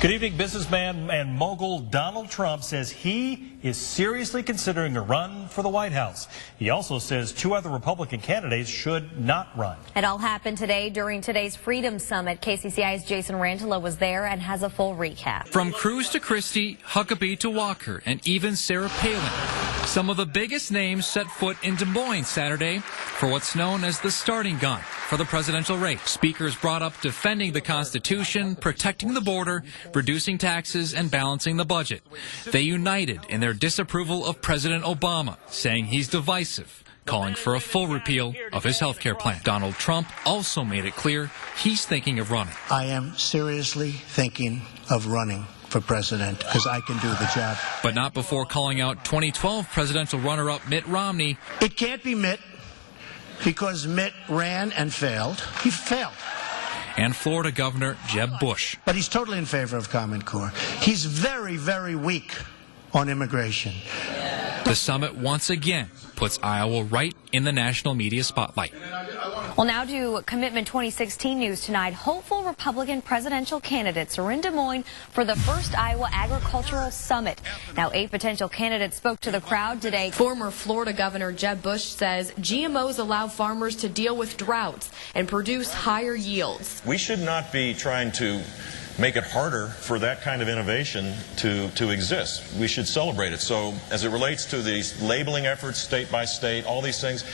Good evening. Businessman and mogul Donald Trump says he is seriously considering a run for the White House. He also says two other Republican candidates should not run. It all happened today during today's Freedom Summit. KCCI's Jason Rantala was there and has a full recap. From Cruz to Christie, Huckabee to Walker, and even Sarah Palin. Some of the biggest names set foot in Des Moines Saturday for what's known as the starting gun for the presidential race. Speakers brought up defending the Constitution, protecting the border, reducing taxes, and balancing the budget. They united in their disapproval of President Obama, saying he's divisive, calling for a full repeal of his health care plan. Donald Trump also made it clear he's thinking of running. I am seriously thinking of running for president because I can do the job. But not before calling out 2012 presidential runner-up Mitt Romney. It can't be Mitt because Mitt ran and failed. He failed. And Florida Governor Jeb Bush. But he's totally in favor of Common Core. He's very, very weak on immigration. The summit once again puts Iowa right in the national media spotlight. Well, now to Commitment 2016 news tonight. Hopeful Republican presidential candidates are in Des Moines for the first Iowa Agricultural Summit. Now, 8 potential candidates spoke to the crowd today. Former Florida Governor Jeb Bush says GMOs allow farmers to deal with droughts and produce higher yields. We should not be trying to make it harder for that kind of innovation to exist. We should celebrate it. So as it relates to these labeling efforts state by state, all these things,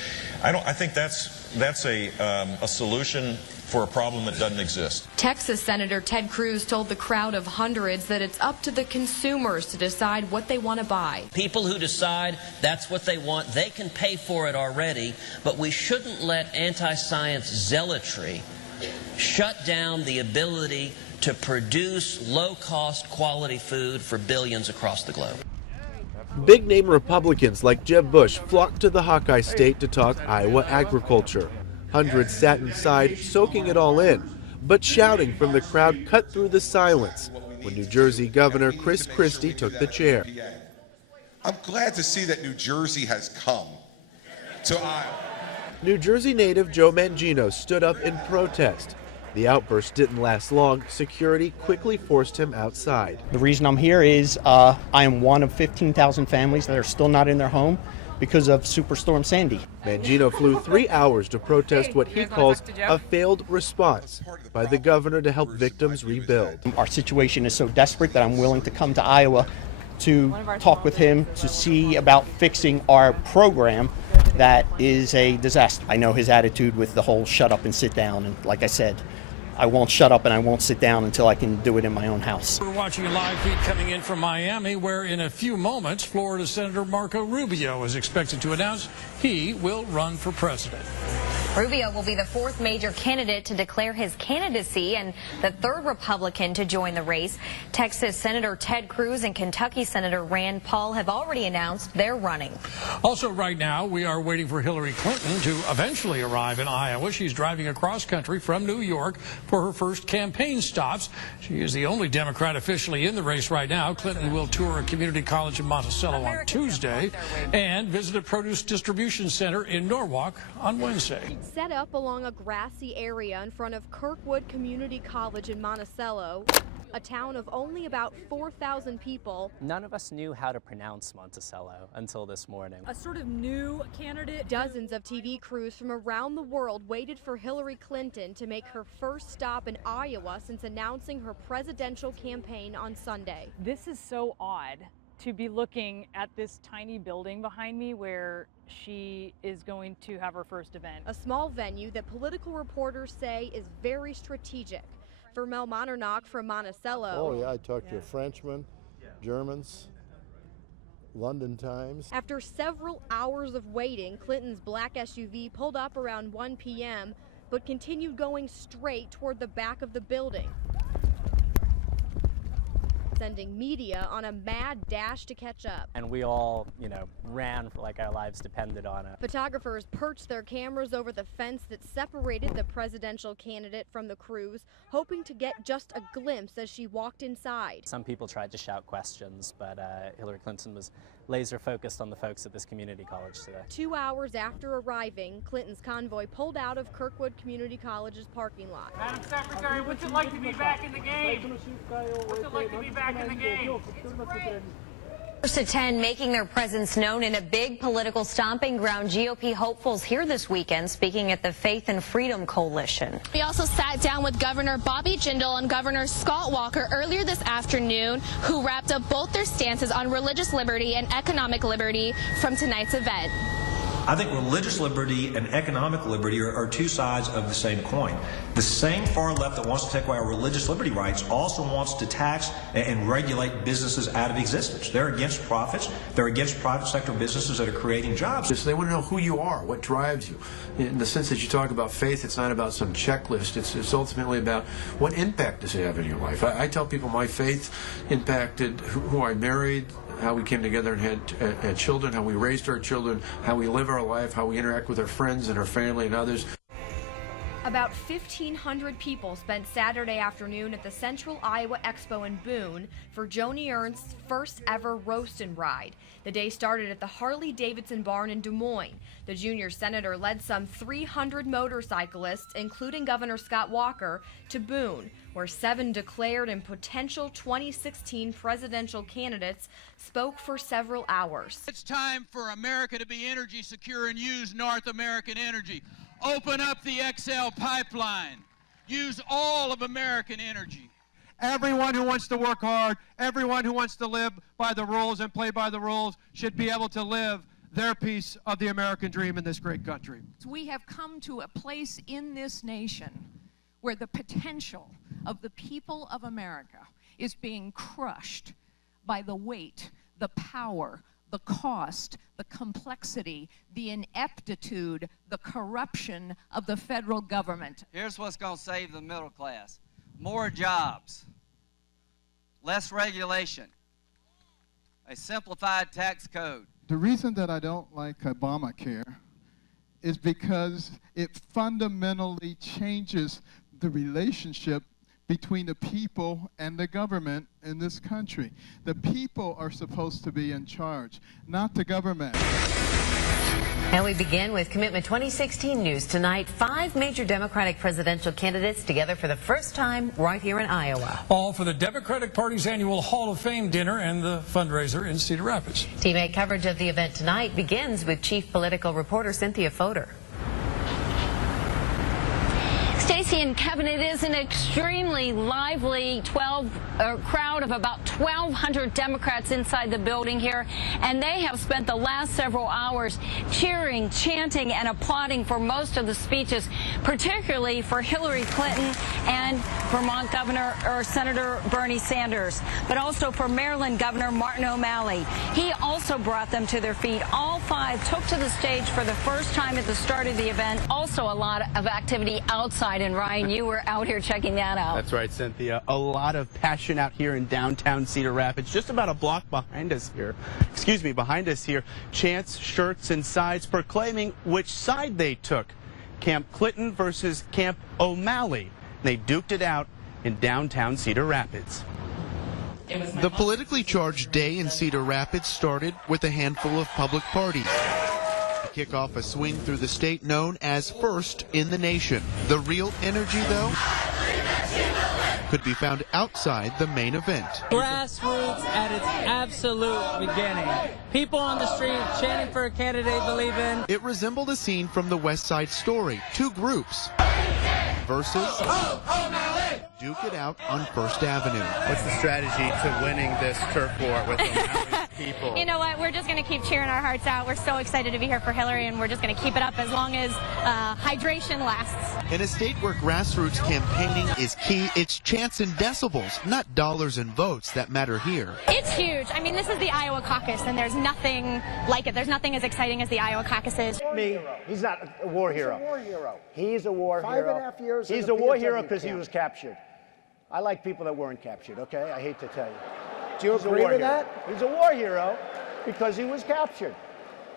I think that's a solution for a problem that doesn't exist. Texas Senator Ted Cruz told the crowd of hundreds that it's up to the consumers to decide what they want to buy. People who decide that's what they want, they can pay for it already, but we shouldn't let anti-science zealotry shut down the ability to produce low-cost quality food for billions across the globe. Big-name Republicans like Jeb Bush flocked to the Hawkeye State to talk Iowa agriculture. Hundreds sat inside, soaking it all in, but shouting from the crowd cut through the silence when New Jersey Governor Chris Christie took the chair. I'm glad to see that New Jersey has come to Iowa. New Jersey native Joe Mangino stood up in protest. The outburst didn't last long. Security quickly forced him outside. The reason I'm here is I am one of 15,000 families that are still not in their home because of Superstorm Sandy. Mangino flew 3 hours to protest what he calls a failed response by the governor to help victims rebuild. Our situation is so desperate that I'm willing to come to Iowa to talk with him to see about fixing our program that is a disaster. I know his attitude with the whole shut up and sit down, and like I said, I won't shut up and I won't sit down until I can do it in my own house. We're watching a live feed coming in from Miami, where in a few moments, Florida Senator Marco Rubio is expected to announce he will run for president. Rubio will be the 4th major candidate to declare his candidacy and the 3rd Republican to join the race. Texas Senator Ted Cruz and Kentucky Senator Rand Paul have already announced they're running. Also right now, we are waiting for Hillary Clinton to eventually arrive in Iowa. She's driving across country from New York for her first campaign stops. She is the only Democrat officially in the race right now. Clinton will tour a community college in Monticello on Tuesday and visit a produce distribution center in Norwalk on Wednesday. Set up along a grassy area in front of Kirkwood Community College in Monticello, a town of only about 4,000 people. None of us knew how to pronounce Monticello until this morning. A sort of new candidate. Dozens of TV crews from around the world waited for Hillary Clinton to make her first stop in Iowa since announcing her presidential campaign on Sunday. This is so odd to be looking at this tiny building behind me where she is going to have her first event. A small venue that political reporters say is very strategic. For Mel Monternock from Monticello. Oh yeah, I talked to a Frenchman, Germans, London Times. After several hours of waiting, Clinton's black SUV pulled up around 1 p.m., but continued going straight toward the back of the building, sending media on a mad dash to catch up. And we all, ran like our lives depended on it. Photographers perched their cameras over the fence that separated the presidential candidate from the crews, hoping to get just a glimpse as she walked inside. Some people tried to shout questions, but Hillary Clinton was laser focused on the folks at this community college today. 2 hours after arriving, Clinton's convoy pulled out of Kirkwood Community College's parking lot. Madam Secretary, what's it like to be back in the game? What's it like to be back in the game? It's great. First at 10, making their presence known in a big political stomping ground. GOP hopefuls here this weekend speaking at the Faith and Freedom Coalition. We also sat down with Governor Bobby Jindal and Governor Scott Walker earlier this afternoon, who wrapped up both their stances on religious liberty and economic liberty from tonight's event. I think religious liberty and economic liberty are two sides of the same coin. The same far left that wants to take away our religious liberty rights also wants to tax and regulate businesses out of existence. They're against profits. They're against private sector businesses that are creating jobs. They want to know who you are, what drives you. In the sense that you talk about faith, it's not about some checklist. It's ultimately about what impact does it have in your life. I tell people my faith impacted who I married, how we came together and had children, how we raised our children, how we live our life, how we interact with our friends and our family and others. About 1,500 people spent Saturday afternoon at the Central Iowa Expo in Boone for Joni Ernst's first ever roast and ride. The day started at the Harley-Davidson barn in Des Moines. The junior senator led some 300 motorcyclists, including Governor Scott Walker, to Boone, where 7 declared and potential 2016 presidential candidates spoke for several hours. It's time for America to be energy secure and use North American energy. Open up the XL pipeline. Use all of American energy. Everyone who wants to work hard, everyone who wants to live by the rules and play by the rules should be able to live their piece of the American dream in this great country. We have come to a place in this nation where the potential of the people of America is being crushed by the weight, the power, the cost, the complexity, the ineptitude, the corruption of the federal government. Here's what's going to save the middle class. More jobs, less regulation, a simplified tax code. The reason that I don't like Obamacare is because it fundamentally changes the relationship between the people and the government in this country. The people are supposed to be in charge, not the government. And we begin with Commitment 2016 news tonight. 5 major Democratic presidential candidates together for the first time right here in Iowa. All for the Democratic Party's annual Hall of Fame dinner and the fundraiser in Cedar Rapids. Team 8 coverage of the event tonight begins with chief political reporter Cynthia Fodor. Stacey and Kevin, it is an extremely lively crowd of about 1,200 Democrats inside the building here, and they have spent the last several hours cheering, chanting, and applauding for most of the speeches, particularly for Hillary Clinton and Vermont Senator Bernie Sanders, but also for Maryland Governor Martin O'Malley. He also brought them to their feet. All 5 took to the stage for the first time at the start of the event. Also a lot of activity outside. And Ryan, you were out here checking that out. That's right, Cynthia. A lot of passion out here in downtown Cedar Rapids, just about a block behind us here. Behind us here, chants, shirts, and sides proclaiming which side they took. Camp Clinton versus Camp O'Malley. They duked it out in downtown Cedar Rapids. The politically charged day in Cedar Rapids started with a handful of public parties. Kick off a swing through the state known as First in the Nation. The real energy, though, could be found outside the main event. Grassroots at its absolute beginning. People on the street chanting for a candidate they believe in. It resembled a scene from the West Side Story. 2 groups versus duke it out on First Avenue. What's the strategy to winning this turf war with O'Malley's people? You know what? We're just going to keep cheering our hearts out. We're so excited to be here for Hillary, and we're just going to keep it up as long as hydration lasts. In a state where grassroots campaigning is key, it's chants and decibels, not dollars and votes that matter here. It's huge. I mean, this is the Iowa caucus, and there's nothing like it. There's nothing as exciting as the Iowa caucus is. He's not a war hero. He's a war hero. He's a war hero. 5.5 years. He's a war hero because he was captured. I like people that weren't captured, okay? I hate to tell you. Do you agree with that? He's a war hero because he was captured,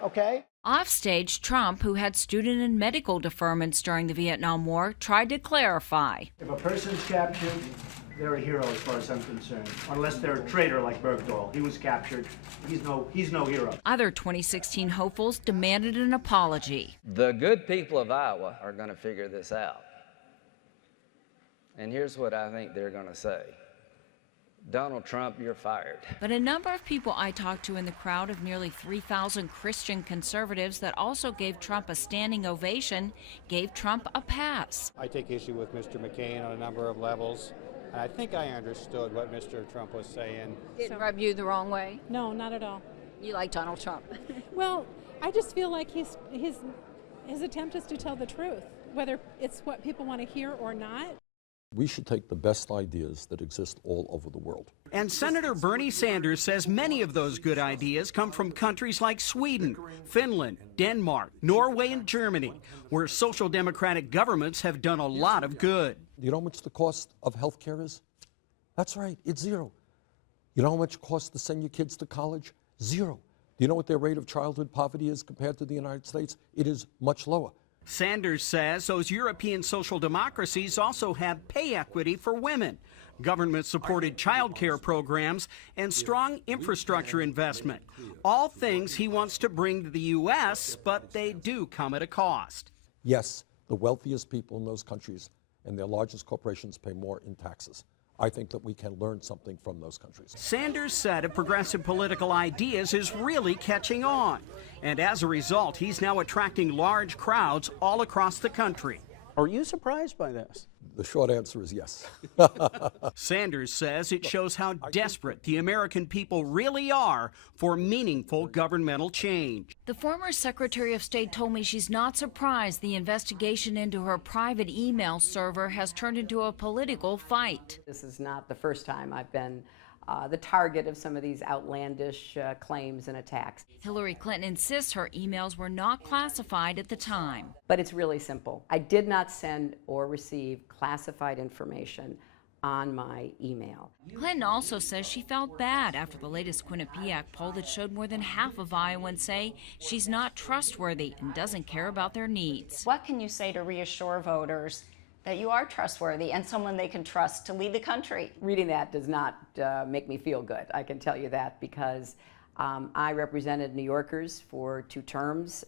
okay? Offstage, Trump, who had student and medical deferments during the Vietnam War, tried to clarify. If a person's captured, they're a hero as far as I'm concerned. Unless they're a traitor like Bergdahl. He was captured. He's no hero. Other 2016 hopefuls demanded an apology. The good people of Iowa are going to figure this out. And here's what I think they're going to say. Donald Trump, you're fired. But a number of people I talked to in the crowd of nearly 3,000 Christian conservatives that also gave Trump a standing ovation gave Trump a pass. I take issue with Mr. McCain on a number of levels. And I think I understood what Mr. Trump was saying. Did it rub you the wrong way? No, not at all. You like Donald Trump? Well, I just feel like his attempt is to tell the truth, whether it's what people want to hear or not. We should take the best ideas that exist all over the world. And Senator Bernie Sanders says many of those good ideas come from countries like Sweden, Finland, Denmark, Norway, and Germany, where social democratic governments have done a lot of good. You know how much the cost of health care is? That's right, it's zero. You know how much it costs to send your kids to college? Zero. Do you know what their rate of childhood poverty is compared to the United States? It is much lower. Sanders says those European social democracies also have pay equity for women, government-supported child care programs, and strong infrastructure investment. All things he wants to bring to the U.S., but they do come at a cost. Yes, the wealthiest people in those countries and their largest corporations pay more in taxes. I think that we can learn something from those countries. Sanders said of progressive political ideas is really catching on. And as a result, he's now attracting large crowds all across the country. Are you surprised by this? The short answer is yes. Sanders says it shows how desperate the American people really are for meaningful governmental change. The former Secretary of State told me she's not surprised the investigation into her private email server has turned into a political fight. This is not the first time I've been the target of some of these outlandish claims and attacks. Hillary Clinton insists her emails were not classified at the time. But it's really simple. I did not send or receive classified information on my email. Clinton also says she felt bad after the latest Quinnipiac poll that showed more than half of Iowans say she's not trustworthy and doesn't care about their needs. What can you say to reassure voters that you are trustworthy and someone they can trust to lead the country? Reading that does not make me feel good, I can tell you that, because I represented New Yorkers for 2 terms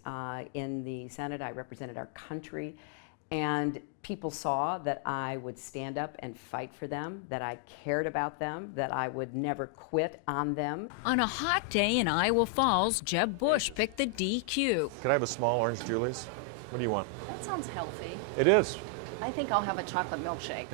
in the Senate. I represented our country, and people saw that I would stand up and fight for them, that I cared about them, that I would never quit on them. On a hot day in Iowa Falls, Jeb Bush picked the DQ. Could I have a small orange Julie's? What do you want? That sounds healthy. It is. I think I'll have a chocolate milkshake.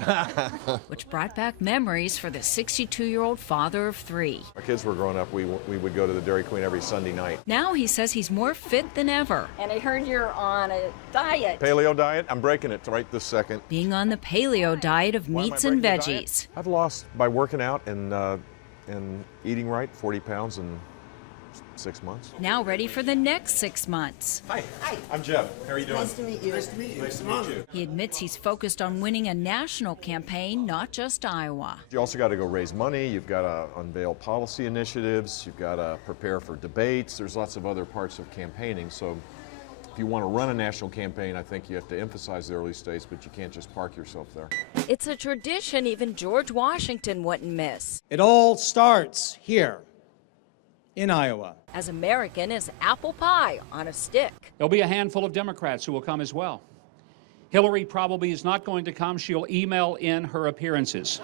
Which brought back memories for the 62-year-old father of 3. Our kids were growing up, we would go to the Dairy Queen every Sunday night. Now he says he's more fit than ever. And I heard you're on a diet. Paleo diet? I'm breaking it right this second. Being on the paleo diet of meats and veggies. I've lost, by working out and eating right, 40 pounds in 6 months. Now ready for the next 6 months. Hi. I'm Jeff. How are you doing? Nice to meet you. Nice to meet you. Nice to meet you. He admits he's focused on winning a national campaign, not just Iowa. You also got to go raise money. You've got to unveil policy initiatives. You've got to prepare for debates. There's lots of other parts of campaigning. So if you want to run a national campaign, I think you have to emphasize the early stages, but you can't just park yourself there. It's a tradition even George Washington wouldn't miss. It all starts here in Iowa. As American as apple pie on a stick. There'll be a handful of Democrats who will come as well. Hillary probably is not going to come. She'll email in her appearances.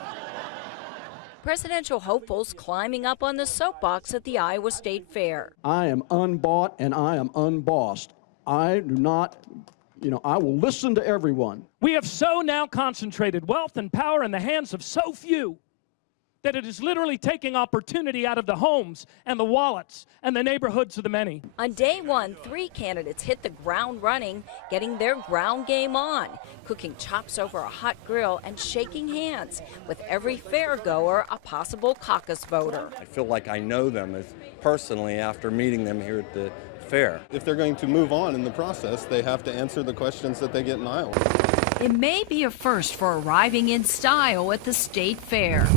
Presidential hopefuls climbing up on the soapbox at the Iowa State Fair. I am unbought and I am unbossed. I do not, I will listen to everyone. We have so now concentrated wealth and power in the hands of so few that it is literally taking opportunity out of the homes and the wallets and the neighborhoods of the many. On day 1, 3 candidates hit the ground running, getting their ground game on, cooking chops over a hot grill and shaking hands with every fairgoer a possible caucus voter. I feel like I know them personally after meeting them here at the fair. If they're going to move on in the process, they have to answer the questions that they get in Iowa. It may be a first for arriving in style at the state fair.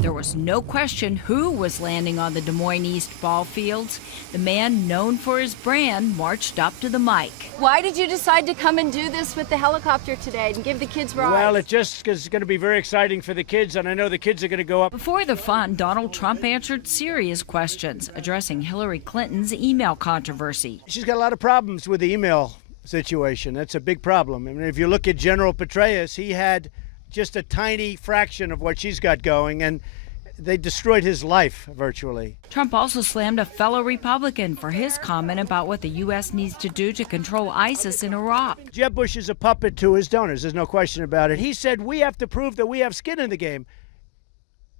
There was was no question who was landing on the Des Moines East ball fields. The man known for his brand marched up to the mic. Why did you decide to come and do this with the helicopter today and give the kids rides? Well, it just is going to be very exciting for the kids, and I know the kids are going to go up. Before the fun, Donald Trump answered serious questions, addressing Hillary Clinton's email controversy. She's got a lot of problems with the email situation. That's a big problem. I mean, if you look at General Petraeus, he had just a tiny fraction of what she's got going, and they destroyed his life virtually. Trump also slammed a fellow Republican for his comment about what the U.S. needs to do to control ISIS in Iraq. Jeb Bush is a puppet to his donors. There's no question about it. He said we have to prove that we have skin in the game.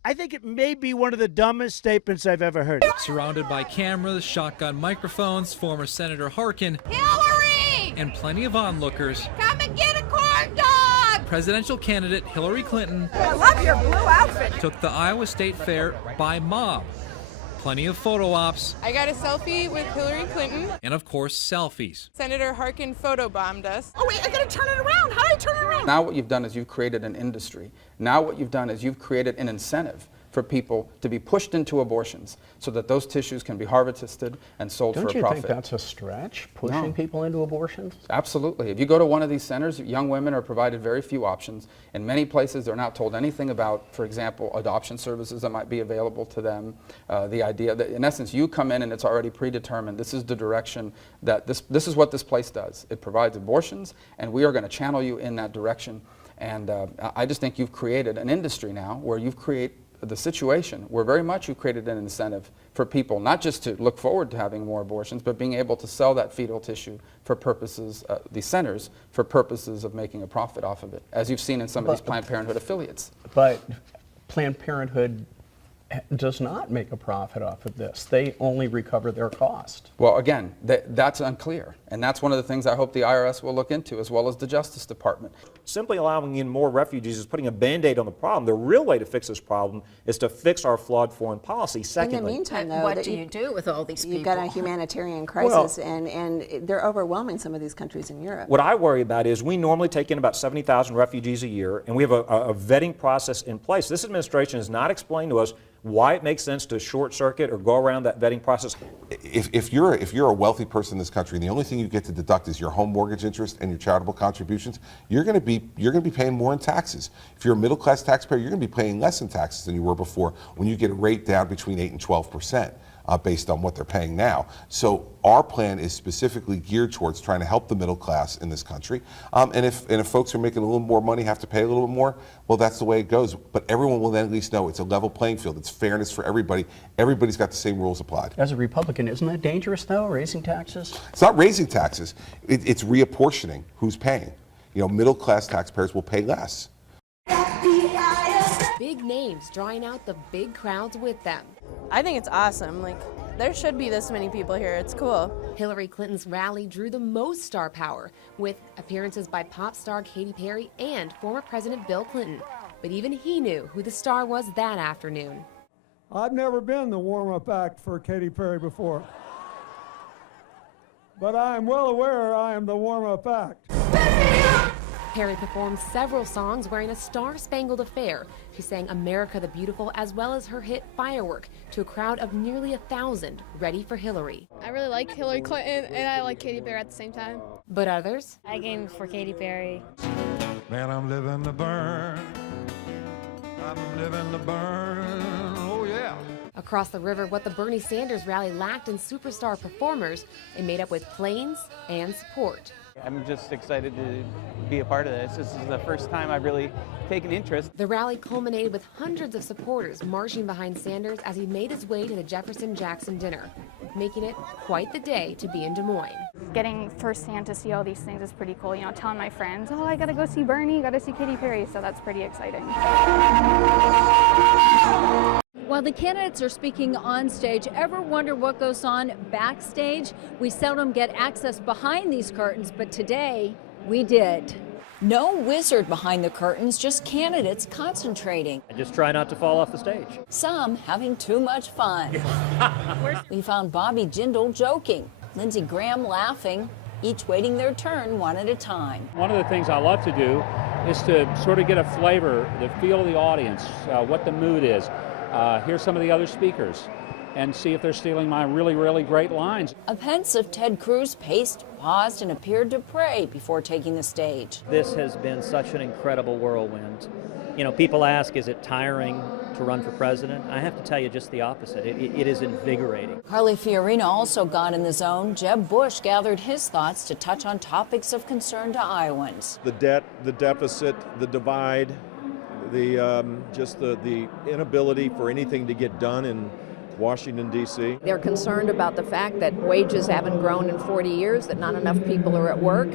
I think it may be one of the dumbest statements I've ever heard. Surrounded by cameras, shotgun microphones, former Senator Harkin, Hillary! and plenty of onlookers, Come and get a corn dog! presidential candidate Hillary Clinton I love your blue outfit. took the Iowa State Fair by mob. Plenty of photo ops. I got a selfie with Hillary Clinton. And of course, selfies. Senator Harkin photobombed us. Oh wait, I gotta turn it around. How do I turn it around? Now what you've done is you've created an industry. Now what you've done is you've created an incentive for people to be pushed into abortions so that those tissues can be harvested and sold for a profit. Don't you think that's a stretch, pushing people into abortions? Absolutely. If you go to one of these centers, young women are provided very few options. In many places, they're not told anything about, for example, adoption services that might be available to them. The idea that, in essence, you come in and it's already predetermined. This is the direction that this is what this place does. It provides abortions, and we are going to channel you in that direction. And I just think you've created an industry now where you've created the situation where very much you created an incentive for people not just to look forward to having more abortions, but being able to sell that fetal tissue for purposes, these centers, for purposes of making a profit off of it, as you've seen in some of these Planned Parenthood affiliates. But Planned Parenthood does not make a profit off of this. They only recover their cost. Well, again, that's unclear. And that's one of the things I hope the IRS will look into, as well as the Justice Department. Simply allowing in more refugees is putting a Band-Aid on the problem. The real way to fix this problem is to fix our flawed foreign policy. Secondly, in the meantime, though, what do you do with all these people? You've got a humanitarian crisis, and they're overwhelming some of these countries in Europe. what I worry about is we normally take in about 70,000 refugees a year, and we have a vetting process in place. This administration has not explained to us why it makes sense to short circuit or go around that vetting process. If you're a wealthy person in this country and the only thing you get to deduct is your home mortgage interest and your charitable contributions, you're going to be paying more in taxes. If you're a middle class taxpayer, you're going to be paying less in taxes than you were before when you get a rate down between 8 and 12%. Based on what they're paying now. So our plan is specifically geared towards trying to help the middle class in this country. And if folks who are making a little more money have to pay a little bit more, well, that's the way it goes. But everyone will then at least know it's a level playing field. It's fairness for everybody. Everybody's got the same rules applied. As a Republican, isn't that dangerous, though, raising taxes? It's not raising taxes. It's reapportioning who's paying. You know, middle class taxpayers will pay less. Big names drawing out the big crowds with them. I think it's awesome. Like, there should be this many people here. It's cool. Hillary Clinton's rally drew the most star power, with appearances by pop star Katy Perry and former President Bill Clinton. But even he knew who the star was that afternoon. I've never been the warm-up act for Katy Perry before. But I am well aware I am the warm-up act. Perry performed several songs wearing a star-spangled affair. She sang America the Beautiful as well as her hit Firework to a crowd of nearly 1,000 ready for Hillary. I really like Hillary Clinton, and I like Katy Perry at the same time. But others? I came for Katy Perry. Man, I'm living the burn. I'm living the burn. Oh, yeah. Across the river, what the Bernie Sanders rally lacked in superstar performers, it made up with planes and support. I'm just excited to be a part of this. This is the first time I've really taken interest. The rally culminated with hundreds of supporters marching behind Sanders as he made his way to the Jefferson-Jackson dinner, making it quite the day to be in Des Moines. Getting firsthand to see all these things is pretty cool. You know, telling my friends, oh, I gotta go see Bernie, gotta see Katy Perry, so that's pretty exciting. While the candidates are speaking on stage, ever wonder what goes on backstage? We seldom get access behind these curtains, but today we did. No wizard behind the curtains, just candidates concentrating. I just try not to fall off the stage. Some having too much fun. We found Bobby Jindal joking, Lindsey Graham laughing, each waiting their turn one at a time. One of the things I love to do is to sort of get a flavor, the feel of the audience, what the mood is. hear some of the other speakers and see if they're stealing my really, really great lines. A pensive Ted Cruz paced, paused, and appeared to pray before taking the stage. This has been such an incredible whirlwind. You know, people ask, is it tiring to run for president? I have to tell you just the opposite. It is invigorating. Carly Fiorina also got in the zone. Jeb Bush gathered his thoughts to touch on topics of concern to Iowans. The debt, the deficit, the divide, just the inability for anything to get done in Washington, D.C. They're concerned about the fact that wages haven't grown in 40 years, that not enough people are at work.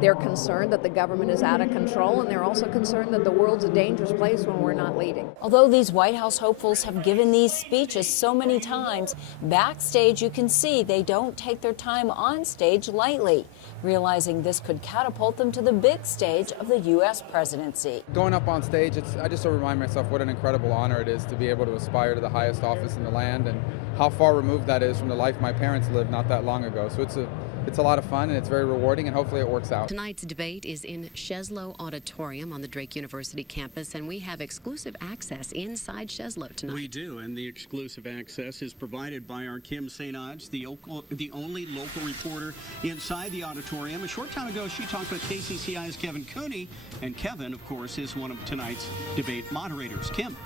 They're concerned that the government is out of control, and they're also concerned that the world's a dangerous place when we're not leading. Although these White House hopefuls have given these speeches so many times, backstage you can see they don't take their time on stage lightly, realizing this could catapult them to the big stage of the U.S. presidency. Going up on stage, I just remind myself what an incredible honor it is to be able to aspire to the highest office in the land, and how far removed that is from the life my parents lived not that long ago. So it's a lot of fun, and it's very rewarding, and hopefully it works out. Tonight's debate is in Sheslow Auditorium on the Drake University campus, and we have exclusive access inside Sheslow tonight. We do, and the exclusive access is provided by our Kim St. Odge, the only local reporter inside the auditorium. A short time ago, she talked with KCCI's Kevin Cooney, and Kevin, of course, is one of tonight's debate moderators. Kim.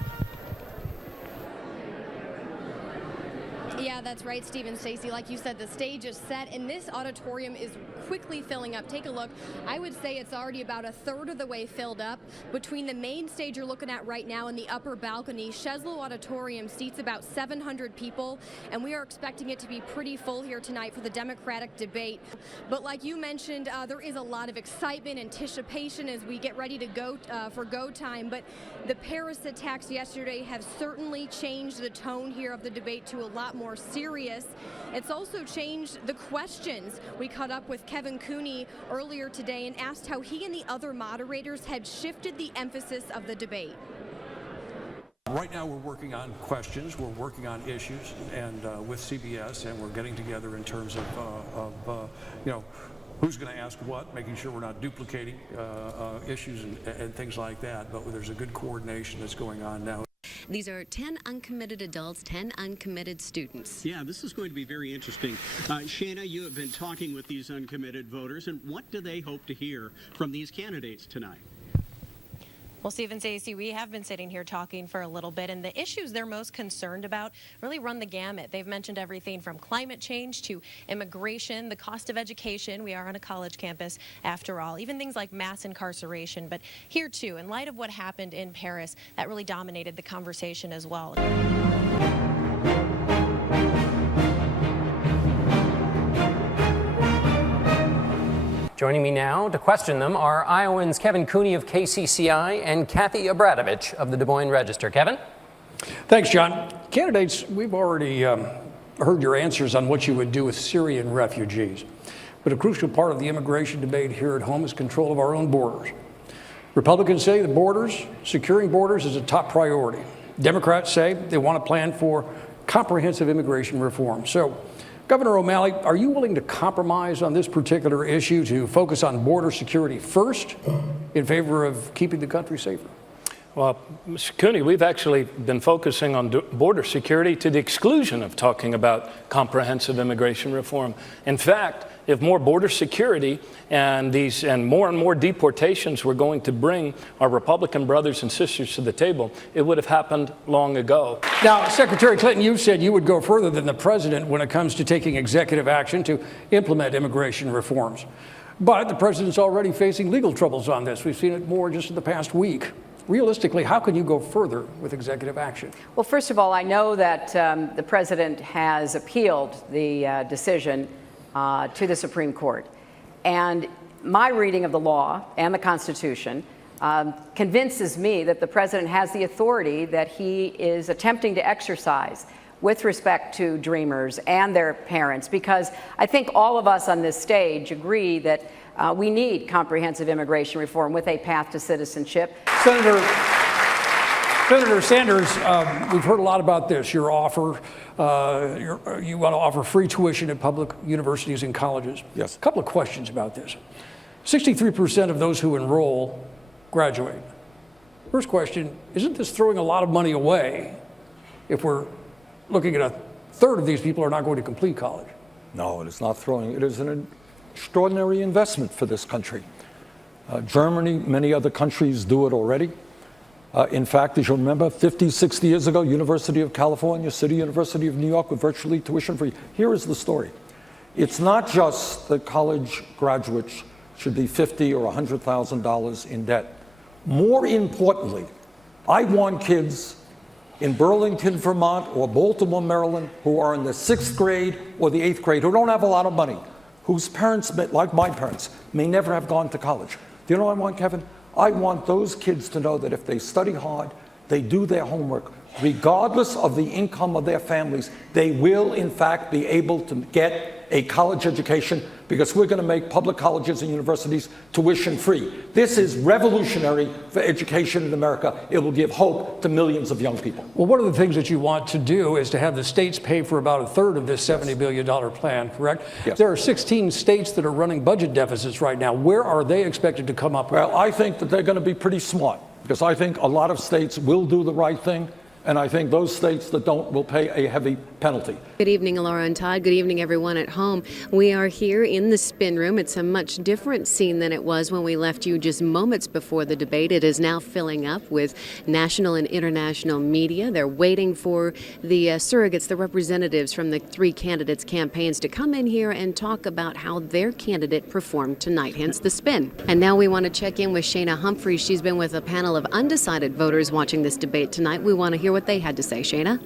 Yeah, that's right, Steve and Stacey. Like you said, the stage is set, and this auditorium is quickly filling up. Take a look. I would say it's already about a third of the way filled up. Between the main stage you're looking at right now and the upper balcony, Sheslow Auditorium seats about 700 people, and we are expecting it to be pretty full here tonight for the Democratic debate. But like you mentioned, there is a lot of excitement, anticipation as we get ready to go for go time. But the Paris attacks yesterday have certainly changed the tone here of the debate to a lot more serious. It's also changed the questions. We caught up with Kevin Cooney earlier today and asked how he and the other moderators had shifted the emphasis of the debate. Right now we're working on questions, we're working on issues, and with CBS, and we're getting together in terms of you know, who's going to ask what, making sure we're not duplicating issues and things like that. But there's a good coordination that's going on now. These are 10 uncommitted adults, 10 uncommitted students. Yeah, this is going to be very interesting. Shana, you have been talking with these uncommitted voters, and what do they hope to hear from these candidates tonight? Well, Steve and Stacey, we have been sitting here talking for a little bit, and the issues they're most concerned about really run the gamut. They've mentioned everything from climate change to immigration, the cost of education. We are on a college campus, after all, even things like mass incarceration. But here, too, in light of what happened in Paris, that really dominated the conversation as well. Joining me now to question them are Iowans Kevin Cooney of KCCI and Kathy Abradovich of the Des Moines Register. Kevin? Thanks, John. Candidates, we've already heard your answers on what you would do with Syrian refugees. But a crucial part of the immigration debate here at home is control of our own borders. Republicans say the borders, securing borders is a top priority. Democrats say they want a plan for comprehensive immigration reform. So, Governor O'Malley, are you willing to compromise on this particular issue to focus on border security first in favor of keeping the country safer? Well, Mr. Cooney, we've actually been focusing on border security to the exclusion of talking about comprehensive immigration reform. In fact, if more border security and more deportations were going to bring our Republican brothers and sisters to the table, it would have happened long ago. Now, Secretary Clinton, you said you would go further than the president when it comes to taking executive action to implement immigration reforms. But the president's already facing legal troubles on this. We've seen it more just in the past week. Realistically, how can you go further with executive action? Well, first of all, I know that the president has appealed the decision to the Supreme Court. And my reading of the law and the Constitution convinces me that the president has the authority that he is attempting to exercise with respect to Dreamers and their parents, because I think all of us on this stage agree that we need comprehensive immigration reform with a path to citizenship. Senator Sanders, we've heard a lot about this, your offer. You want to offer free tuition at public universities and colleges. Yes. A couple of questions about this. 63% of those who enroll graduate. First question, isn't this throwing a lot of money away if we're looking at a third of these people are not going to complete college? No, it is not throwing. It is an extraordinary investment for this country. Germany, many other countries do it already. In fact, as you remember, 50, 60 years ago, University of California, City University of New York were virtually tuition free. Here is the story. It's not just that college graduates should be $50,000 or $100,000 in debt. More importantly, I want kids in Burlington, Vermont, or Baltimore, Maryland, who are in the 6th grade or the 8th grade, who don't have a lot of money, whose parents, like my parents, may never have gone to college. Do you know what I want, Kevin? I want those kids to know that if they study hard, they do their homework, regardless of the income of their families, they will, in fact, be able to get a college education, because we're going to make public colleges and universities tuition free. This is revolutionary for education in America. It will give hope to millions of young people. Well, one of the things that you want to do is to have the states pay for about a third of this $70 billion plan, correct? Yes. There are 16 states that are running budget deficits right now. Where are they expected to come up with? Well, I think that they're going to be pretty smart, because I think a lot of states will do the right thing, and I think those states that don't will pay a heavy penalty. Good evening, Laura and Todd. Good evening, everyone at home. We are here in the spin room. It's a much different scene than it was when we left you just moments before the debate. It is now filling up with national and international media. They're waiting for the surrogates, the representatives from the three candidates' campaigns to come in here and talk about how their candidate performed tonight, hence the spin. And now we want to check in with Shana Humphreys. She's been with a panel of undecided voters watching this debate tonight. We want to hear what they had to say. Shana?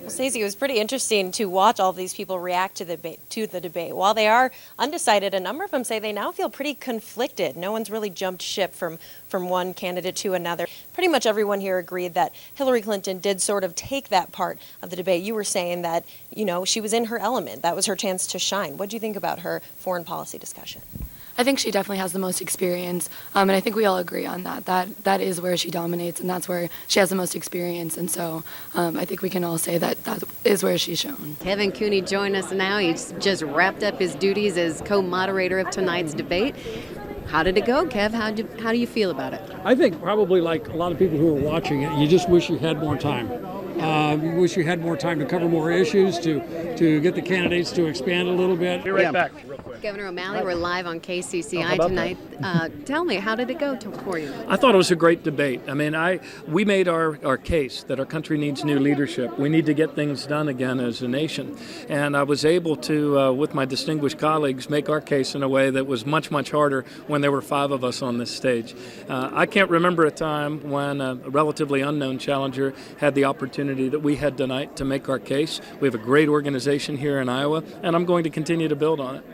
Well, Stacey, it was pretty interesting to watch all of these people react to the debate. While they are undecided, a number of them say they now feel pretty conflicted. No one's really jumped ship from one candidate to another. Pretty much everyone here agreed that Hillary Clinton did sort of take that part of the debate. You were saying that, you know, she was in her element. That was her chance to shine. What do you think about her foreign policy discussion? I think she definitely has the most experience, and I think we all agree on that. That is where she dominates, and that's where she has the most experience, and so I think we can all say that that is where she's shown. Kevin Cooney joined us now. He's just wrapped up his duties as co-moderator of tonight's debate. How did it go, Kev? How do you feel about it? I think probably like a lot of people who are watching it, you just wish you had more time. You wish you had more time to cover more issues, to get the candidates to expand a little bit. Be right back. Governor O'Malley, we're live on KCCI tonight. Tell me, how did it go for you? I thought it was a great debate. I mean, we made our case that our country needs new leadership. We need to get things done again as a nation. And I was able to, with my distinguished colleagues, make our case in a way that was much, much harder when there were 5 of us on this stage. I can't remember a time when a relatively unknown challenger had the opportunity that we had tonight to make our case. We have a great organization here in Iowa, and I'm going to continue to build on it.